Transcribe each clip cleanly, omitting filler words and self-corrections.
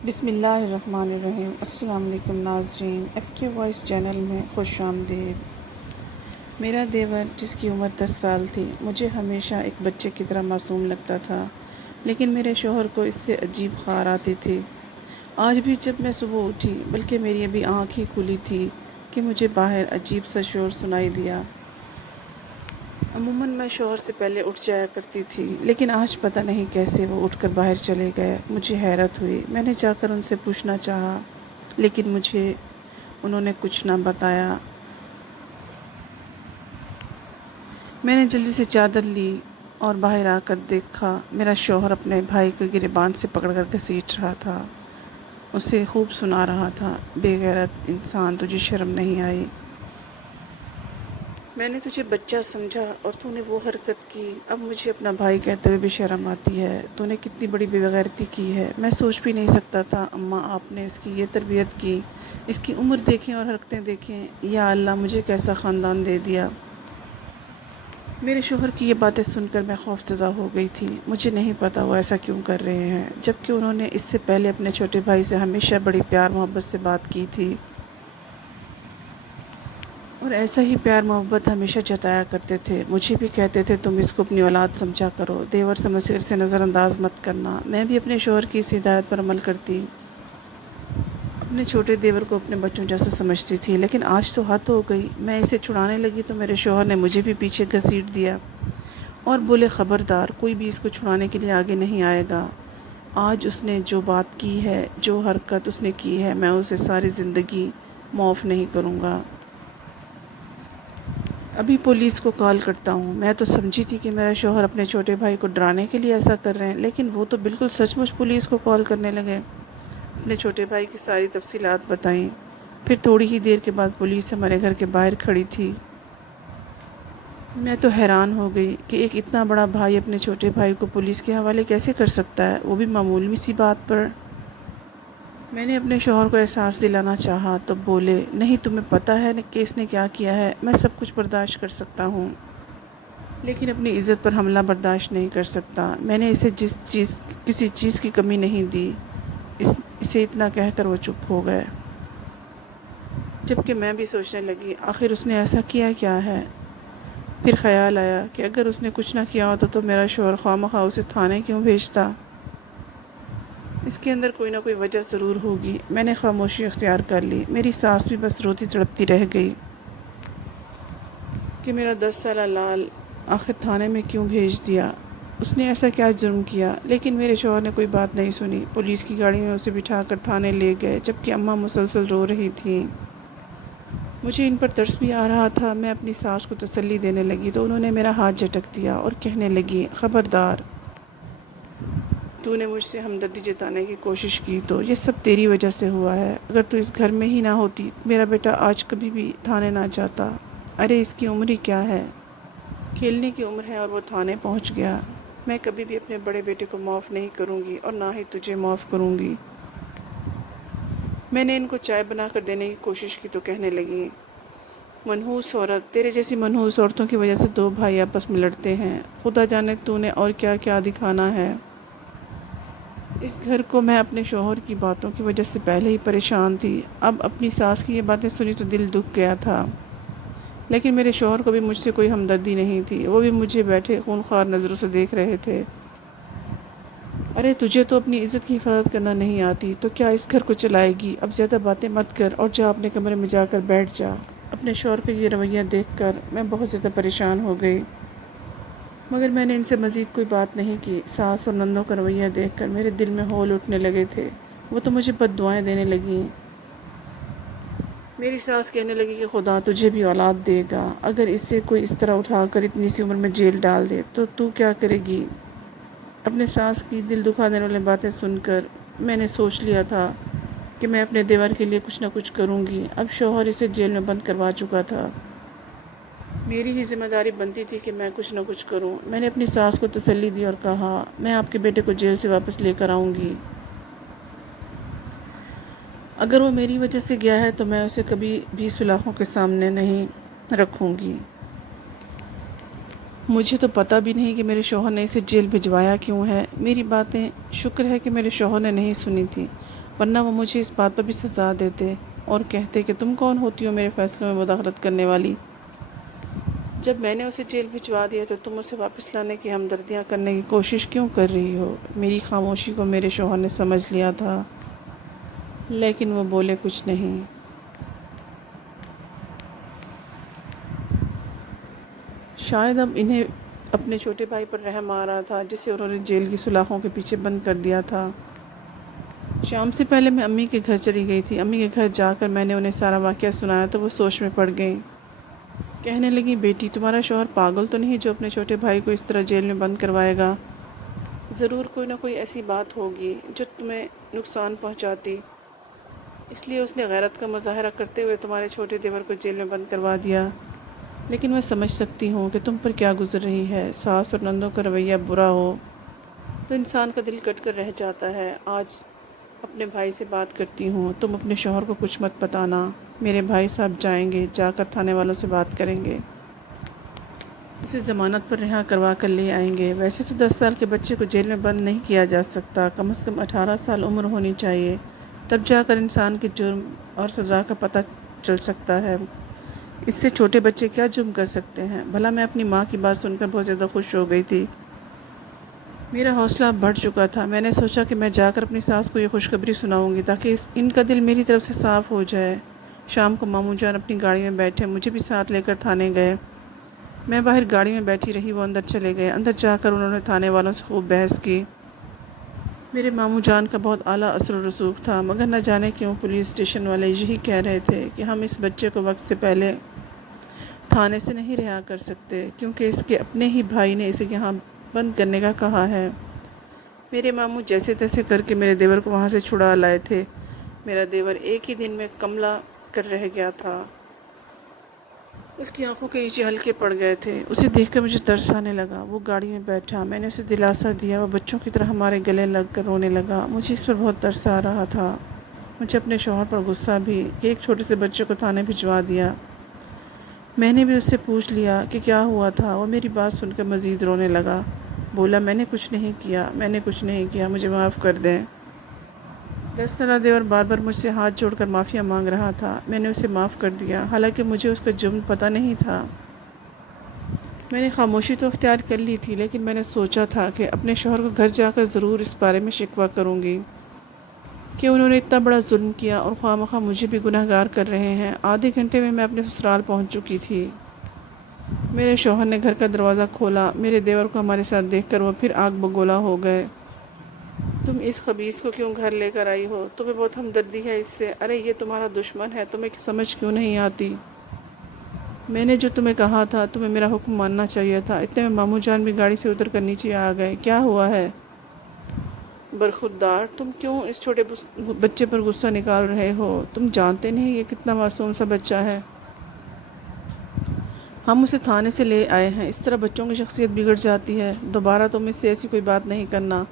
بسم اللہ الرحمن الرحیم۔ السلام علیکم ناظرین، ایف کے وائس چینل میں خوش آمدید۔ میرا دیور جس کی عمر 10 سال تھی مجھے ہمیشہ ایک بچے کی طرح معصوم لگتا تھا، لیکن میرے شوہر کو اس سے عجیب خار آتی تھی۔ آج بھی جب میں صبح اٹھی بلکہ میری ابھی آنکھ ہی کھلی تھی کہ مجھے باہر عجیب سا شور سنائی دیا۔ عموماً میں شوہر سے پہلے اٹھ جایا کرتی تھی، لیکن آج پتہ نہیں کیسے وہ اٹھ کر باہر چلے گئے۔ مجھے حیرت ہوئی، میں نے جا کر ان سے پوچھنا چاہا، لیکن مجھے انہوں نے کچھ نہ بتایا۔ میں نے جلدی سے چادر لی اور باہر آ کر دیکھا میرا شوہر اپنے بھائی کو گریبان سے پکڑ کر گھسیٹ رہا تھا، اسے خوب سنا رہا تھا، بے غیرت انسان، تجھے شرم نہیں آئی؟ میں نے تجھے بچہ سمجھا اور تو نے وہ حرکت کی، اب مجھے اپنا بھائی کہتے ہوئے بھی شرم آتی ہے۔ تو نے کتنی بڑی بے غیرتی کی ہے، میں سوچ بھی نہیں سکتا تھا اماں آپ نے اس کی یہ تربیت کی، اس کی عمر دیکھیں اور حرکتیں دیکھیں، یا اللہ مجھے کیسا خاندان دے دیا۔ میرے شوہر کی یہ باتیں سن کر میں خوفزدہ ہو گئی تھی۔ مجھے نہیں پتا وہ ایسا کیوں کر رہے ہیں، جبکہ انہوں نے اس سے پہلے اپنے چھوٹے بھائی سے ہمیشہ بڑی پیار محبت سے بات کی تھی، اور ایسا ہی پیار محبت ہمیشہ جتایا کرتے تھے۔ مجھے بھی کہتے تھے تم اس کو اپنی اولاد سمجھا کرو، دیور سمجھ کر اسے نظر انداز مت کرنا۔ میں بھی اپنے شوہر کی اس ہدایت پر عمل کرتی، اپنے چھوٹے دیور کو اپنے بچوں جیسا سمجھتی تھی، لیکن آج تو حد ہو گئی۔ میں اسے چھڑانے لگی تو میرے شوہر نے مجھے بھی پیچھے گھسیٹ دیا اور بولے خبردار، کوئی بھی اس کو چھڑانے کے لیے آگے نہیں آئے گا۔ آج اس نے جو بات کی ہے، جو حرکت اس نے کی ہے، میں اسے ساری زندگی معاف نہیں کروں گا۔ ابھی پولیس کو کال کرتا ہوں۔ میں تو سمجھی تھی کہ میرا شوہر اپنے چھوٹے بھائی کو ڈرانے کے لیے ایسا کر رہے ہیں، لیکن وہ تو بالکل سچ مچ پولیس کو کال کرنے لگے، اپنے چھوٹے بھائی کی ساری تفصیلات بتائیں۔ پھر تھوڑی ہی دیر کے بعد پولیس ہمارے گھر کے باہر کھڑی تھی۔ میں تو حیران ہو گئی کہ ایک اتنا بڑا بھائی اپنے چھوٹے بھائی کو پولیس کے حوالے کیسے کر سکتا ہے، وہ بھی معمولی سی بات پر۔ میں نے اپنے شوہر کو احساس دلانا چاہا تو بولے، نہیں تمہیں پتہ ہے کہ اس نے کیا کیا ہے، میں سب کچھ برداشت کر سکتا ہوں، لیکن اپنی عزت پر حملہ برداشت نہیں کر سکتا۔ میں نے اسے کسی چیز کی کمی نہیں دی۔ اسے اتنا کہہ کر وہ چپ ہو گئے، جبکہ میں بھی سوچنے لگی آخر اس نے ایسا کیا کیا ہے۔ پھر خیال آیا کہ اگر اس نے کچھ نہ کیا ہوتا تو میرا شوہر خواہ مخواہ اسے تھانے کیوں بھیجتا؟ اس کے اندر کوئی نہ کوئی وجہ ضرور ہوگی۔ میں نے خاموشی اختیار کر لی۔ میری ساس بھی بس روتی تڑپتی رہ گئی کہ میرا 10 سالہ لال آخر تھانے میں کیوں بھیج دیا، اس نے ایسا کیا جرم کیا؟ لیکن میرے شوہر نے کوئی بات نہیں سنی، پولیس کی گاڑی میں اسے بٹھا کر تھانے لے گئے، جبکہ اماں مسلسل رو رہی تھیں۔ مجھے ان پر ترس بھی آ رہا تھا۔ میں اپنی ساس کو تسلی دینے لگی تو انہوں نے میرا ہاتھ جھٹک دیا اور کہنے لگی، خبردار، تو نے مجھ سے ہمدردی جتانے کی کوشش کی تو یہ سب تیری وجہ سے ہوا ہے۔ اگر تو اس گھر میں ہی نہ ہوتی میرا بیٹا آج کبھی بھی تھانے نہ جاتا۔ ارے اس کی عمر ہی کیا ہے، کھیلنے کی عمر ہے اور وہ تھانے پہنچ گیا۔ میں کبھی بھی اپنے بڑے بیٹے کو معاف نہیں کروں گی اور نہ ہی تجھے معاف کروں گی۔ میں نے ان کو چائے بنا کر دینے کی کوشش کی تو کہنے لگی، منحوس عورت، تیرے جیسی منحوس عورتوں کی وجہ سے دو بھائی آپس میں لڑتے ہیں، خدا جانے تو نے اور کیا کیا دکھانا ہے۔ اس گھر کو میں اپنے شوہر کی باتوں کی وجہ سے پہلے ہی پریشان تھی، اب اپنی ساس کی یہ باتیں سنی تو دل دکھ گیا تھا، لیکن میرے شوہر کو بھی مجھ سے کوئی ہمدردی نہیں تھی، وہ بھی مجھے بیٹھے خونخوار نظروں سے دیکھ رہے تھے۔ ارے تجھے تو اپنی عزت کی حفاظت کرنا نہیں آتی تو کیا اس گھر کو چلائے گی؟ اب زیادہ باتیں مت کر اور جا اپنے کمرے میں جا کر بیٹھ جا۔ اپنے شوہر کا یہ رویہ دیکھ کر میں بہت زیادہ پریشان ہو گئی، مگر میں نے ان سے مزید کوئی بات نہیں کی۔ ساس اور نندوں کا رویہ دیکھ کر میرے دل میں ہول اٹھنے لگے تھے، وہ تو مجھے بد دعائیں دینے لگیں۔ میری ساس کہنے لگی کہ خدا تجھے بھی اولاد دے گا، اگر اسے کوئی اس طرح اٹھا کر اتنی سی عمر میں جیل ڈال دے تو کیا کرے گی؟ اپنے ساس کی دل دکھا دینے والی باتیں سن کر میں نے سوچ لیا تھا کہ میں اپنے دیور کے لیے کچھ نہ کچھ کروں گی۔ اب شوہر اسے جیل میں بند کروا چکا تھا، میری ہی ذمہ داری بنتی تھی کہ میں کچھ نہ کچھ کروں۔ میں نے اپنی ساس کو تسلی دی اور کہا، میں آپ کے بیٹے کو جیل سے واپس لے کر آؤں گی۔ اگر وہ میری وجہ سے گیا ہے تو میں اسے کبھی بھی سلاخوں کے سامنے نہیں رکھوں گی۔ مجھے تو پتہ بھی نہیں کہ میرے شوہر نے اسے جیل بھجوایا کیوں ہے۔ میری باتیں شکر ہے کہ میرے شوہر نے نہیں سنی تھی، ورنہ وہ مجھے اس بات پر بھی سزا دیتے اور کہتے کہ تم کون ہوتی ہو میرے فیصلوں میں مداخلت کرنے والی۔ جب میں نے اسے جیل بھجوا دیا تو تم اسے واپس لانے کی ہمدردیاں کرنے کی کوشش کیوں کر رہی ہو؟ میری خاموشی کو میرے شوہر نے سمجھ لیا تھا، لیکن وہ بولے کچھ نہیں۔ شاید اب انہیں اپنے چھوٹے بھائی پر رحم آ رہا تھا جسے انہوں نے جیل کی سلاخوں کے پیچھے بند کر دیا تھا۔ شام سے پہلے میں امی کے گھر چلی گئی تھی۔ امی کے گھر جا کر میں نے انہیں سارا واقعہ سنایا تو وہ سوچ میں پڑ گئیں۔ کہنے لگی، بیٹی تمہارا شوہر پاگل تو نہیں جو اپنے چھوٹے بھائی کو اس طرح جیل میں بند کروائے گا؟ ضرور کوئی نہ کوئی ایسی بات ہوگی جو تمہیں نقصان پہنچاتی، اس لیے اس نے غیرت کا مظاہرہ کرتے ہوئے تمہارے چھوٹے دیور کو جیل میں بند کروا دیا۔ لیکن میں سمجھ سکتی ہوں کہ تم پر کیا گزر رہی ہے۔ ساس اور نندوں کا رویہ برا ہو تو انسان کا دل کٹ کر رہ جاتا ہے۔ آج اپنے بھائی سے بات کرتی ہوں، تم اپنے شوہر کو کچھ مت بتانا۔ میرے بھائی صاحب جائیں گے، جا کر تھانے والوں سے بات کریں گے، اسے ضمانت پر رہا کروا کر لے آئیں گے۔ ویسے تو 10 سال کے بچے کو جیل میں بند نہیں کیا جا سکتا، کم از کم 18 سال عمر ہونی چاہیے، تب جا کر انسان کے جرم اور سزا کا پتہ چل سکتا ہے۔ اس سے چھوٹے بچے کیا جرم کر سکتے ہیں؟ بھلا میں اپنی ماں کی بات سن کر بہت زیادہ خوش ہو گئی تھی۔ میرا حوصلہ اب بڑھ چکا تھا۔ میں نے سوچا کہ میں جا کر اپنی ساس کو یہ خوشخبری سناؤں گی تاکہ ان کا دل میری طرف سے صاف ہو جائے۔ شام کو ماموں جان اپنی گاڑی میں بیٹھے مجھے بھی ساتھ لے کر تھانے گئے۔ میں باہر گاڑی میں بیٹھی رہی، وہ اندر چلے گئے۔ اندر جا کر انہوں نے تھانے والوں سے خوب بحث کی۔ میرے ماموں جان کا بہت اعلیٰ اثر و رسوخ تھا، مگر نہ جانے کیوں پولیس اسٹیشن والے یہی کہہ رہے تھے کہ ہم اس بچے کو وقت سے پہلے تھانے سے نہیں رہا کر سکتے کیونکہ اس کے اپنے ہی بھائی نے اسے یہاں بند کرنے کا کہا ہے۔ میرے ماموں جیسے تیسے کر کے میرے دیور کو وہاں سے چھڑا لائے تھے۔ میرا دیور ایک ہی دن میں کملا کر رہ گیا تھا، اس کی آنکھوں کے نیچے ہلکے پڑ گئے تھے۔ اسے دیکھ کر مجھے ترس آنے لگا۔ وہ گاڑی میں بیٹھا، میں نے اسے دلاسا دیا، وہ بچوں کی طرح ہمارے گلے لگ کر رونے لگا۔ مجھے اس پر بہت ترس آ رہا تھا۔ مجھے اپنے شوہر پر غصہ بھی کہ ایک چھوٹے سے بچے کو تھانے بھجوا دیا۔ میں نے بھی اس سے پوچھ لیا کہ کیا ہوا تھا۔ وہ میری بات سن کر مزید رونے لگا، بولا میں نے کچھ نہیں کیا، میں نے کچھ نہیں کیا، مجھے معاف کر دیں۔ 10 سالہ دیور بار بار مجھ سے ہاتھ جوڑ کر معافیا مانگ رہا تھا۔ میں نے اسے معاف کر دیا، حالانکہ مجھے اس کا جرم پتہ نہیں تھا۔ میں نے خاموشی تو اختیار کر لی تھی، لیکن میں نے سوچا تھا کہ اپنے شوہر کو گھر جا کر ضرور اس بارے میں شکوہ کروں گی کہ انہوں نے اتنا بڑا ظلم کیا اور خواہ مخواہ مجھے بھی گناہ گار کر رہے ہیں۔ آدھے گھنٹے میں اپنے سسرال پہنچ چکی تھی۔ میرے شوہر نے گھر کا دروازہ کھولا۔ میرے دیور کو ہمارے ساتھ دیکھ کر وہ پھر آگ بگولا ہو گئے۔ تم اس خبیث کو کیوں گھر لے کر آئی ہو؟ تمہیں بہت ہمدردی ہے اس سے؟ ارے یہ تمہارا دشمن ہے، تمہیں سمجھ کیوں نہیں آتی؟ میں نے جو تمہیں کہا تھا، تمہیں میرا حکم ماننا چاہیے تھا۔ اتنے میں ماموں جان بھی گاڑی سے اتر کر نیچے آ گئے۔ کیا ہوا ہے برخوردار؟ تم کیوں اس چھوٹے بچے پر غصہ نکال رہے ہو؟ تم جانتے نہیں یہ کتنا معصوم سا بچہ ہے؟ ہم اسے تھانے سے لے آئے ہیں۔ اس طرح بچوں کی شخصیت بگڑ جاتی ہے۔ دوبارہ تم اس سے ایسی کوئی بات نہیں کرنا۔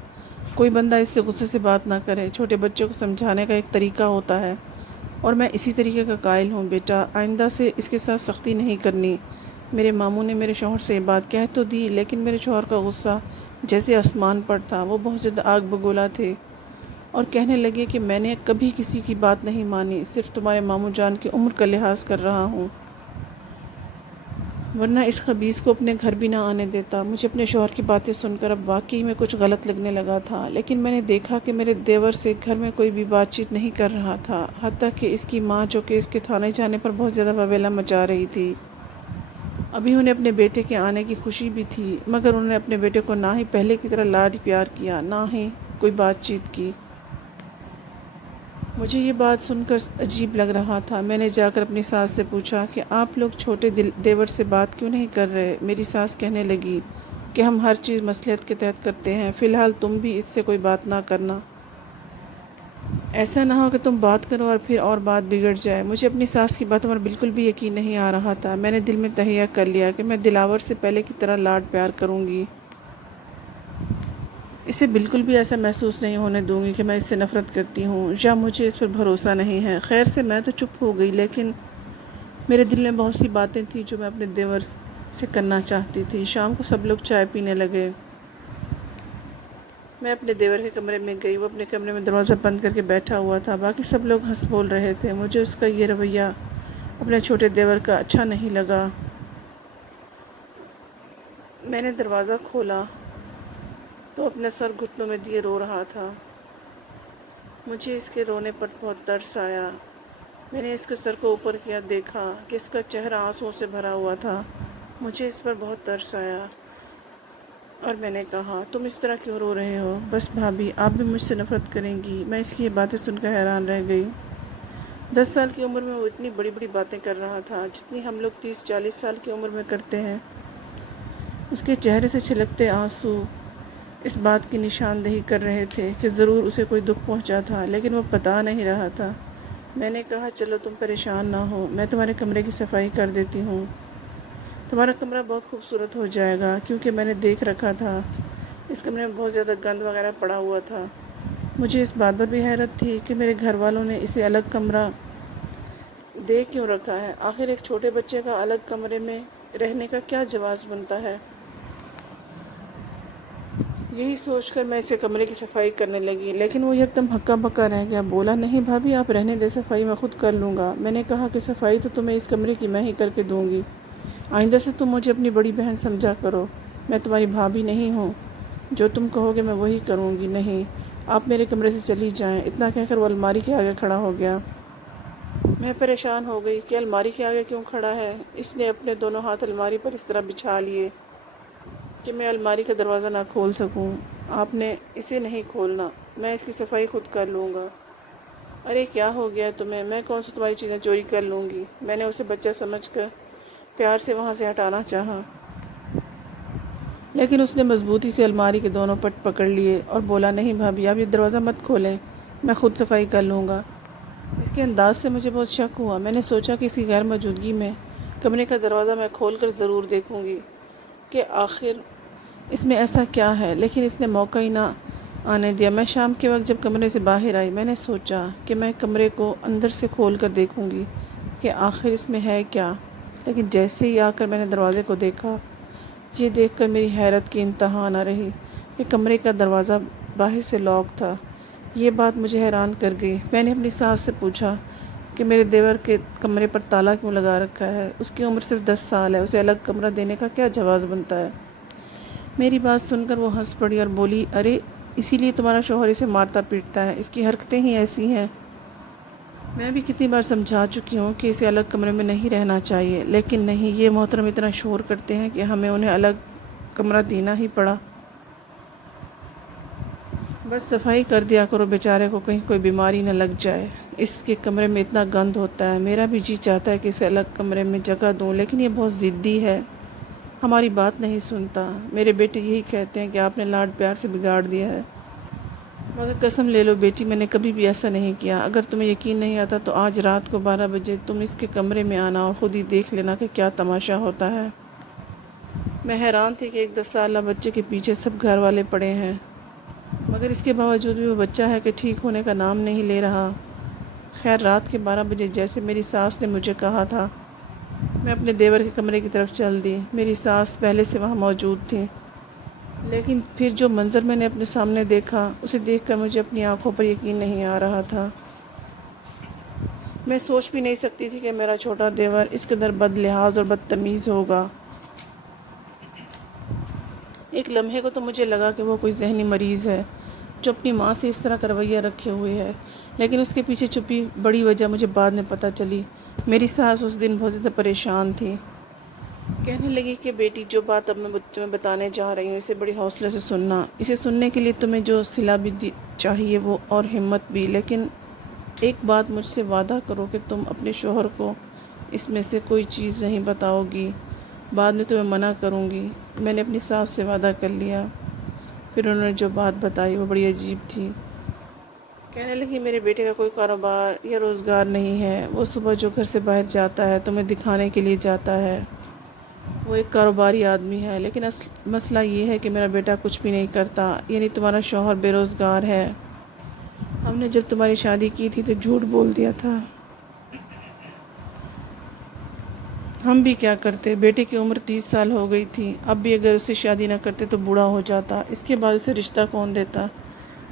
کوئی بندہ اس سے غصے سے بات نہ کرے۔ چھوٹے بچوں کو سمجھانے کا ایک طریقہ ہوتا ہے اور میں اسی طریقے کا قائل ہوں۔ بیٹا آئندہ سے اس کے ساتھ سختی نہیں کرنی۔ میرے ماموں نے میرے شوہر سے یہ بات کہہ تو دی، لیکن میرے شوہر کا غصہ جیسے آسمان پر تھا۔ وہ بہت زیادہ آگ بگولا تھے اور کہنے لگے کہ میں نے کبھی کسی کی بات نہیں مانی، صرف تمہارے ماموں جان کی عمر کا لحاظ کر رہا ہوں، ورنہ اس خبیث کو اپنے گھر بھی نہ آنے دیتا۔ مجھے اپنے شوہر کی باتیں سن کر اب واقعی میں کچھ غلط لگنے لگا تھا، لیکن میں نے دیکھا کہ میرے دیور سے گھر میں کوئی بھی بات چیت نہیں کر رہا تھا، حتیٰ کہ اس کی ماں جو کہ اس کے تھانے جانے پر بہت زیادہ ویلا مچا رہی تھی۔ ابھی انہیں اپنے بیٹے کے آنے کی خوشی بھی تھی، مگر انہوں نے اپنے بیٹے کو نہ ہی پہلے کی طرح لاڈ پیار کیا، نہ ہی کوئی بات چیت کی۔ مجھے یہ بات سن کر عجیب لگ رہا تھا۔ میں نے جا کر اپنی ساس سے پوچھا کہ آپ لوگ چھوٹے دیور سے بات کیوں نہیں کر رہے؟ میری ساس کہنے لگی کہ ہم ہر چیز مصلحت کے تحت کرتے ہیں، فی الحال تم بھی اس سے کوئی بات نہ کرنا، ایسا نہ ہو کہ تم بات کرو اور پھر اور بات بگڑ جائے۔ مجھے اپنی ساس کی باتوں پر بالکل بھی یقین نہیں آ رہا تھا۔ میں نے دل میں تہیہ کر لیا کہ میں دلاور سے پہلے کی طرح لاڈ پیار کروں گی، اسے بالکل بھی ایسا محسوس نہیں ہونے دوں گی کہ میں اس سے نفرت کرتی ہوں یا مجھے اس پر بھروسہ نہیں ہے۔ خیر سے میں تو چپ ہو گئی، لیکن میرے دل میں بہت سی باتیں تھیں جو میں اپنے دیور سے کرنا چاہتی تھی۔ شام کو سب لوگ چائے پینے لگے۔ میں اپنے دیور کے کمرے میں گئی، وہ اپنے کمرے میں دروازہ بند کر کے بیٹھا ہوا تھا۔ باقی سب لوگ ہنس بول رہے تھے۔ مجھے اس کا یہ رویہ اپنے چھوٹے دیور کا اچھا نہیں لگا۔ میں نے دروازہ کھولا تو اپنا سر گھٹنوں میں دیے رو رہا تھا۔ مجھے اس کے رونے پر بہت ترس آیا۔ میں نے اس کے سر کو اوپر کیا، دیکھا کہ اس کا چہرہ آنسوؤں سے بھرا ہوا تھا۔ مجھے اس پر بہت ترس آیا اور میں نے کہا، تم اس طرح کیوں رو رہے ہو؟ بس بھابھی، آپ بھی مجھ سے نفرت کریں گی؟ میں اس کی یہ باتیں سن کر حیران رہ گئی۔ 10 سال کی عمر میں وہ اتنی بڑی بڑی باتیں کر رہا تھا جتنی ہم لوگ 30-40 سال کی عمر میں کرتے ہیں۔ اس کے چہرے سے چھلکتے آنسو اس بات کی نشاندہی کر رہے تھے کہ ضرور اسے کوئی دکھ پہنچا تھا، لیکن وہ بتا نہیں رہا تھا۔ میں نے کہا، چلو تم پریشان نہ ہو، میں تمہارے کمرے کی صفائی کر دیتی ہوں۔ تمہارا کمرہ بہت خوبصورت ہو جائے گا، کیونکہ میں نے دیکھ رکھا تھا اس کمرے میں بہت زیادہ گند وغیرہ پڑا ہوا تھا۔ مجھے اس بات پر بھی حیرت تھی کہ میرے گھر والوں نے اسے الگ کمرہ دے کیوں رکھا ہے۔ آخر ایک چھوٹے بچے کا الگ کمرے میں رہنے کا کیا جواز بنتا ہے؟ یہی سوچ کر میں اسے کمرے کی صفائی کرنے لگی، لیکن وہ یکدم ہکا بکا رہ گیا۔ بولا، نہیں بھابھی، آپ رہنے دے، صفائی میں خود کر لوں گا۔ میں نے کہا کہ صفائی تو تمہیں اس کمرے کی میں ہی کر کے دوں گی۔ آئندہ سے تم مجھے اپنی بڑی بہن سمجھا کرو، میں تمہاری بھابھی نہیں ہوں۔ جو تم کہو گے میں وہی کروں گی۔ نہیں، آپ میرے کمرے سے چلی جائیں۔ اتنا کہہ کر وہ الماری کے آگے کھڑا ہو گیا۔ میں پریشان ہو گئی کہ الماری کے آگے کیوں کھڑا ہے۔ اس نے اپنے دونوں ہاتھ الماری پر اس طرح بچھا لیے کہ میں الماری کا دروازہ نہ کھول سکوں۔ آپ نے اسے نہیں کھولنا، میں اس کی صفائی خود کر لوں گا۔ ارے کیا ہو گیا تمہیں؟ میں کون سی تمہاری چیزیں چوری کر لوں گی؟ میں نے اسے بچہ سمجھ کر پیار سے وہاں سے ہٹانا چاہا، لیکن اس نے مضبوطی سے الماری کے دونوں پٹ پکڑ لیے اور بولا، نہیں بھابھی، آپ یہ دروازہ مت کھولیں، میں خود صفائی کر لوں گا۔ اس کے انداز سے مجھے بہت شک ہوا۔ میں نے سوچا کہ اس کی غیر موجودگی میں کمرے کا دروازہ میں کھول کر ضرور دیکھوں گی کہ آخر اس میں ایسا کیا ہے، لیکن اس نے موقع ہی نہ آنے دیا۔ میں شام کے وقت جب کمرے سے باہر آئی، میں نے سوچا کہ میں کمرے کو اندر سے کھول کر دیکھوں گی کہ آخر اس میں ہے کیا، لیکن جیسے ہی آ کر میں نے دروازے کو دیکھا، یہ دیکھ کر میری حیرت کی انتہا نہ رہی کہ کمرے کا دروازہ باہر سے لاک تھا۔ یہ بات مجھے حیران کر گئی۔ میں نے اپنی ساس سے پوچھا کہ میرے دیور کے کمرے پر تالا کیوں لگا رکھا ہے؟ اس کی عمر صرف 10 سال ہے، اسے الگ کمرہ دینے کا کیا جواز بنتا ہے؟ میری بات سن کر وہ ہنس پڑی اور بولی، ارے اسی لیے تمہارا شوہر اسے مارتا پیٹتا ہے، اس کی حرکتیں ہی ایسی ہیں۔ میں بھی کتنی بار سمجھا چکی ہوں کہ اسے الگ کمرے میں نہیں رہنا چاہیے، لیکن نہیں، یہ محترم اتنا شور کرتے ہیں کہ ہمیں انہیں الگ کمرہ دینا ہی پڑا۔ بس صفائی کر دیا کرو بیچارے کو، کہیں کوئی بیماری نہ لگ جائے۔ اس کے کمرے میں اتنا گند ہوتا ہے، میرا بھی جی چاہتا ہے کہ اسے الگ کمرے میں جگہ دوں، لیکن یہ بہت ضدی ہے، ہماری بات نہیں سنتا۔ میرے بیٹے یہی کہتے ہیں کہ آپ نے لاڈ پیار سے بگاڑ دیا ہے، مگر قسم لے لو بیٹی، میں نے کبھی بھی ایسا نہیں کیا۔ اگر تمہیں یقین نہیں آتا تو آج رات کو 12 بجے تم اس کے کمرے میں آنا اور خود ہی دیکھ لینا کہ کیا تماشا ہوتا ہے۔ میں حیران تھی کہ ایک 10 سالہ بچے کے پیچھے سب گھر والے پڑے ہیں، مگر اس کے باوجود بھی وہ بچہ ہے کہ ٹھیک ہونے کا نام نہیں لے رہا۔ خیر، رات کے 12 بجے جیسے میری ساس نے مجھے کہا تھا، میں اپنے دیور کے کمرے کی طرف چل دی۔ میری ساس پہلے سے وہاں موجود تھی، لیکن پھر جو منظر میں نے اپنے سامنے دیکھا، اسے دیکھ کر مجھے اپنی آنکھوں پر یقین نہیں آ رہا تھا۔ میں سوچ بھی نہیں سکتی تھی کہ میرا چھوٹا دیور اس قدر بد لحاظ اور بدتمیز ہوگا۔ ایک لمحے کو تو مجھے لگا کہ وہ کوئی ذہنی مریض ہے جو اپنی ماں سے اس طرح کا رویہ رکھے ہوئے ہے، لیکن اس کے پیچھے چھپی بڑی وجہ مجھے بعد میں پتہ چلی۔ میری ساس اس دن بہت زیادہ پریشان تھی۔ کہنے لگی کہ بیٹی، جو بات اب میں تمہیں بتانے جا رہی ہوں، اسے بڑی حوصلے سے سننا۔ اسے سننے کے لیے تمہیں جو صلہ بھی چاہیے وہ، اور ہمت بھی، لیکن ایک بات مجھ سے وعدہ کرو کہ تم اپنے شوہر کو اس میں سے کوئی چیز نہیں بتاؤ گی، بعد میں تمہیں منع کروں گی۔ میں نے اپنی ساس سے وعدہ کر لیا۔ پھر انہوں نے جو بات بتائی وہ بڑی عجیب تھی۔ کہنے لگی، میرے بیٹے کا کوئی کاروبار یا روزگار نہیں ہے، وہ صبح جو گھر سے باہر جاتا ہے تمہیں دکھانے کے لیے جاتا ہے، وہ ایک کاروباری آدمی ہے، لیکن مسئلہ یہ ہے کہ میرا بیٹا کچھ بھی نہیں کرتا، یعنی تمہارا شوہر بے روزگار ہے۔ ہم نے جب تمہاری شادی کی تھی تو جھوٹ بول دیا تھا، ہم بھی کیا کرتے، بیٹے کی عمر 30 سال ہو گئی تھی، اب بھی اگر اسے شادی نہ کرتے تو بوڑھا ہو جاتا، اس کے بعد اسے رشتہ کون دیتا؟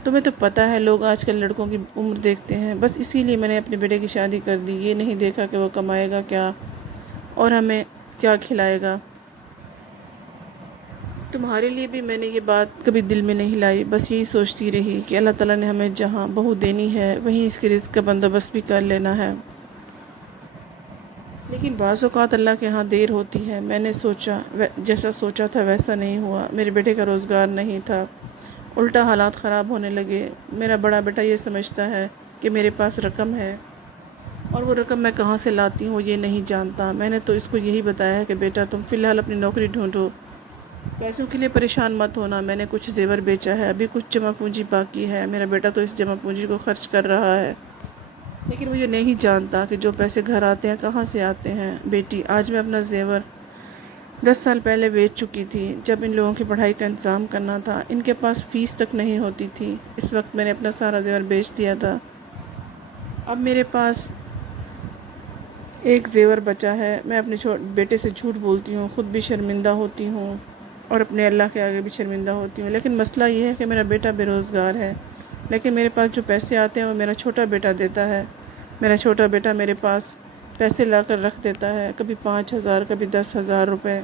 تمہیں تو پتہ ہے لوگ آج کل لڑکوں کی عمر دیکھتے ہیں، بس اسی لیے میں نے اپنے بیٹے کی شادی کر دی، یہ نہیں دیکھا کہ وہ کمائے گا کیا اور ہمیں کیا کھلائے گا۔ تمہارے لیے بھی میں نے یہ بات کبھی دل میں نہیں لائی، بس یہی سوچتی رہی کہ اللہ تعالیٰ نے ہمیں جہاں بہو دینی ہے وہیں اس کے رزق کا بندوبست بھی کر لینا ہے، لیکن بعض اوقات اللہ کے ہاں دیر ہوتی ہے۔ میں نے جیسا سوچا تھا ویسا نہیں ہوا، میرے بیٹے کا روزگار نہیں تھا، الٹا حالات خراب ہونے لگے۔ میرا بڑا بیٹا یہ سمجھتا ہے کہ میرے پاس رقم ہے اور وہ رقم میں کہاں سے لاتی ہوں یہ نہیں جانتا۔ میں نے تو اس کو یہی بتایا ہے کہ بیٹا تم فی الحال اپنی نوکری ڈھونڈو، پیسوں کے لیے پریشان مت ہونا۔ میں نے کچھ زیور بیچا ہے، ابھی کچھ جمع پونجی باقی ہے، میرا بیٹا تو اس جمع پونجی کو خرچ کر رہا ہے، لیکن وہ یہ نہیں جانتا کہ جو پیسے گھر آتے ہیں کہاں سے آتے ہیں۔ بیٹی، آج میں اپنا زیور 10 سال پہلے بیچ چکی تھی، جب ان لوگوں کی پڑھائی کا انتظام کرنا تھا، ان کے پاس فیس تک نہیں ہوتی تھی، اس وقت میں نے اپنا سارا زیور بیچ دیا تھا۔ اب میرے پاس ایک زیور بچا ہے۔ میں اپنے بیٹے سے جھوٹ بولتی ہوں، خود بھی شرمندہ ہوتی ہوں اور اپنے اللہ کے آگے بھی شرمندہ ہوتی ہوں، لیکن مسئلہ یہ ہے کہ میرا بیٹا بے روزگار ہے، لیکن میرے پاس جو پیسے آتے ہیں وہ میرا چھوٹا بیٹا دیتا ہے۔ میرا چھوٹا بیٹا میرے پاس پیسے لا کر رکھ دیتا ہے، کبھی 5,000 کبھی 10,000 روپے۔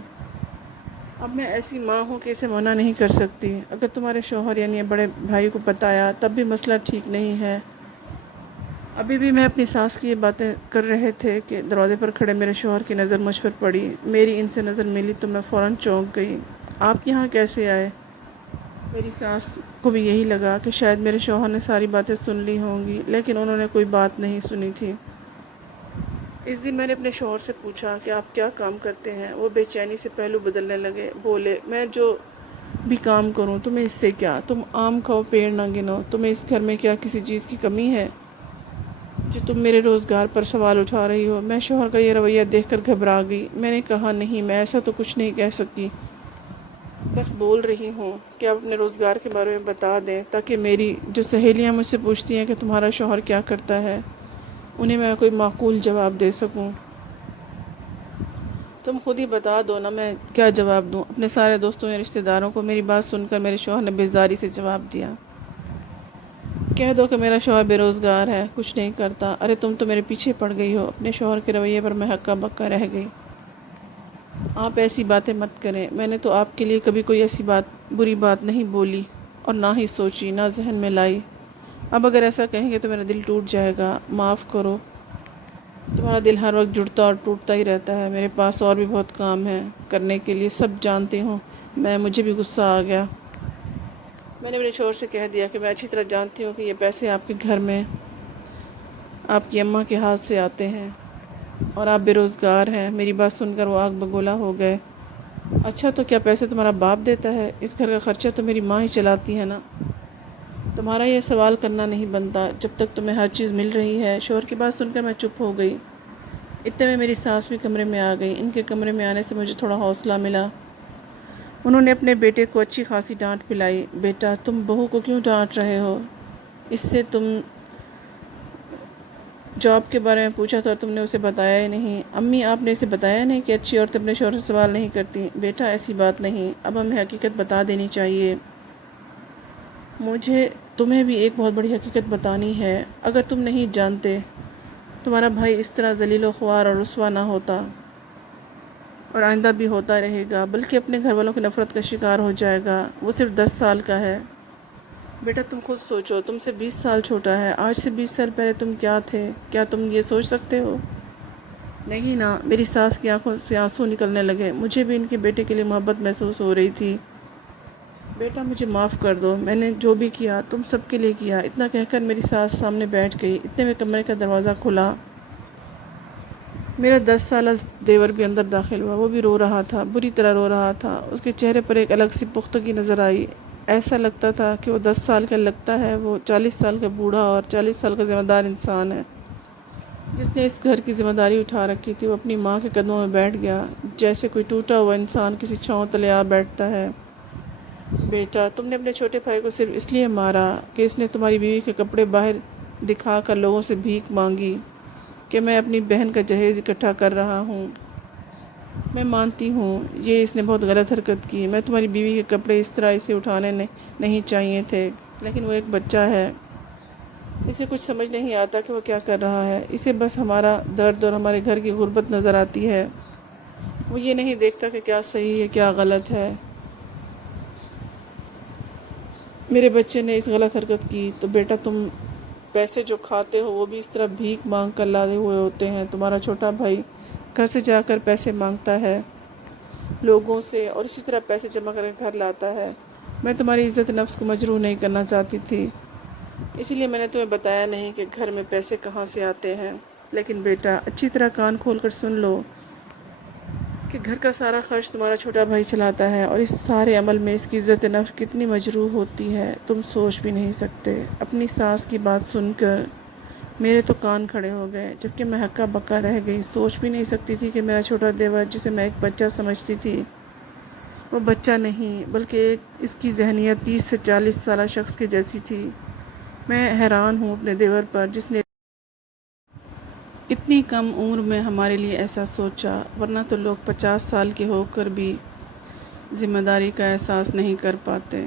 اب میں ایسی ماں ہوں کہ اسے منع نہیں کر سکتی۔ اگر تمہارے شوہر یعنی بڑے بھائی کو بتایا تب بھی مسئلہ ٹھیک نہیں ہے۔ ابھی بھی میں اپنی ساس کی یہ باتیں کر رہے تھے کہ دروازے پر کھڑے میرے شوہر کی نظر مجھ پر پڑی۔ میری ان سے نظر ملی تو میں فوراً چونک گئی۔ آپ یہاں کیسے آئے؟ میری ساس کو بھی یہی لگا کہ شاید میرے شوہر نے ساری باتیں سن لی ہوں گی، لیکن انہوں نے کوئی بات نہیں سنی تھی۔ اس دن میں نے اپنے شوہر سے پوچھا کہ آپ کیا کام کرتے ہیں؟ وہ بے چینی سے پہلو بدلنے لگے، بولے میں جو بھی کام کروں تمہیں اس سے کیا؟ تم آم کھاؤ پیڑ نہ گنو، تمہیں اس گھر میں کیا کسی چیز کی کمی ہے جو تم میرے روزگار پر سوال اٹھا رہی ہو؟ میں شوہر کا یہ رویہ دیکھ کر گھبرا گئی۔ میں نے کہا نہیں، میں ایسا تو کچھ نہیں کہہ سکتی، بس بول رہی ہوں کہ آپ اپنے روزگار کے بارے میں بتا دیں تاکہ میری جو سہیلیاں مجھ سے پوچھتی ہیں کہ تمہارا شوہر کیا کرتا ہے انہیں میں کوئی معقول جواب دے سکوں۔ تم خود ہی بتا دو نا، میں کیا جواب دوں؟ اپنے سارے دوستوں یا رشتہ داروں کو میری بات سن کر میرے شوہر نے بیزاری سے جواب دیا، کہہ دو کہ میرا شوہر بے روزگار ہے، کچھ نہیں کرتا۔ ارے تم تو میرے پیچھے پڑ گئی ہو۔ اپنے شوہر کے رویے پر میں ہکا بکا رہ گئی۔ آپ ایسی باتیں مت کریں، میں نے تو آپ کے لیے کبھی کوئی ایسی بری بات نہیں بولی اور نہ ہی سوچی، نہ ذہن میں لائی۔ اب اگر ایسا کہیں گے تو میرا دل ٹوٹ جائے گا، معاف کرو۔ تمہارا دل ہر وقت جڑتا اور ٹوٹتا ہی رہتا ہے، میرے پاس اور بھی بہت کام ہے کرنے کے لیے، سب جانتی ہوں۔ مجھے بھی غصہ آ گیا۔ میں نے اپنے شوہر سے کہہ دیا کہ میں اچھی طرح جانتی ہوں کہ یہ پیسے آپ کے گھر میں آپ کی اماں کے ہاتھ سے آتے ہیں اور آپ بے روزگار ہیں۔ میری بات سن کر وہ آگ بگولا ہو گئے۔ اچھا تو کیا پیسے تمہارا باپ دیتا ہے؟ اس گھر کا خرچہ تو میری ماں ہی چلاتی ہے نا، تمہارا یہ سوال کرنا نہیں بنتا جب تک تمہیں ہر چیز مل رہی ہے۔ شوہر کی بات سن کر میں چپ ہو گئی۔ اتنے میں میری ساس بھی کمرے میں آ گئی۔ ان کے کمرے میں آنے سے مجھے تھوڑا حوصلہ ملا۔ انہوں نے اپنے بیٹے کو اچھی خاصی ڈانٹ پلائی۔ بیٹا، تم بہو کو کیوں ڈانٹ رہے ہو؟ اس سے تم جاب کے بارے میں پوچھا تھا اور تم نے اسے بتایا ہی نہیں۔ امی، آپ نے اسے بتایا نہیں کہ اچھی عورتیں اپنے شوہر سے سوال نہیں کرتی؟ بیٹا ایسی بات نہیں، اب ہمیں حقیقت بتا دینی چاہیے۔ مجھے تمہیں بھی ایک بہت بڑی حقیقت بتانی ہے، اگر تم نہیں جانتے تمہارا بھائی اس طرح ذلیل و خوار اور رسوا نہ ہوتا اور آئندہ بھی ہوتا رہے گا، بلکہ اپنے گھر والوں کی نفرت کا شکار ہو جائے گا۔ وہ صرف 10 سال کا ہے۔ بیٹا تم خود سوچو، تم سے 20 سال چھوٹا ہے۔ آج سے 20 سال پہلے تم کیا تھے؟ کیا تم یہ سوچ سکتے ہو؟ نہیں نا۔ میری ساس کی آنکھوں سے آنسو نکلنے لگے۔ مجھے بھی ان کے بیٹے کے لیے محبت محسوس ہو رہی تھی۔ بیٹا مجھے معاف کر دو، میں نے جو بھی کیا تم سب کے لیے کیا۔ اتنا کہہ کر میری ساس سامنے بیٹھ گئی۔ اتنے میں کمرے کا دروازہ کھلا۔ میرا 10 سالہ دیور بھی اندر داخل ہوا۔ وہ بھی رو رہا تھا، بری طرح رو رہا تھا۔ اس کے چہرے پر ایک الگ سی پختگی نظر آئی۔ ایسا لگتا تھا کہ وہ 10 سال کا لگتا ہے وہ 40 سال کا بوڑھا اور 40 سال کا ذمہ دار انسان ہے جس نے اس گھر کی ذمہ داری اٹھا رکھی تھی۔ وہ اپنی ماں کے قدموں میں بیٹھ گیا جیسے کوئی ٹوٹا ہوا انسان کسی چھاؤں تلے آ بیٹھتا ہے۔ بیٹا، تم نے اپنے چھوٹے بھائی کو صرف اس لیے مارا کہ اس نے تمہاری بیوی کے کپڑے باہر دکھا کر لوگوں سے بھیک مانگی کہ میں اپنی بہن کا جہیز اکٹھا کر رہا ہوں۔ میں مانتی ہوں یہ اس نے بہت غلط حرکت کی، میں تمہاری بیوی کے کپڑے اس طرح اسے اٹھانے نہیں چاہیے تھے، لیکن وہ ایک بچہ ہے، اسے کچھ سمجھ نہیں آتا کہ وہ کیا کر رہا ہے، اسے بس ہمارا درد اور ہمارے گھر کی غربت نظر آتی ہے، وہ یہ نہیں دیکھتا کہ کیا صحیح ہے کیا غلط ہے۔ میرے بچے نے اس غلط حرکت کی تو بیٹا تم پیسے جو کھاتے ہو وہ بھی اس طرح بھیک مانگ کر لائے ہوئے ہوتے ہیں، تمہارا چھوٹا بھائی گھر سے جا کر پیسے مانگتا ہے لوگوں سے اور اسی طرح پیسے جمع کر کے گھر لاتا ہے۔ میں تمہاری عزت نفس کو مجروح نہیں کرنا چاہتی تھی، اسی لیے میں نے تمہیں بتایا نہیں کہ گھر میں پیسے کہاں سے آتے ہیں، لیکن بیٹا اچھی طرح کان کھول کر سن لو کہ گھر کا سارا خرچ تمہارا چھوٹا بھائی چلاتا ہے، اور اس سارے عمل میں اس کی عزت نفس کتنی مجروح ہوتی ہے تم سوچ بھی نہیں سکتے۔ اپنی ساس کی بات سن کر میرے تو کان کھڑے ہو گئے، جبکہ میں ہکا بکا رہ گئی، سوچ بھی نہیں سکتی تھی کہ میرا چھوٹا دیور جسے میں ایک بچہ سمجھتی تھی وہ بچہ نہیں بلکہ اس کی ذہنیت 30 سے 40 سالہ شخص کے جیسی تھی۔ میں حیران ہوں اپنے دیور پر جس نے اتنی کم عمر میں ہمارے لیے ایسا سوچا، ورنہ تو لوگ 50 سال کے ہو کر بھی ذمہ داری کا احساس نہیں کر پاتے۔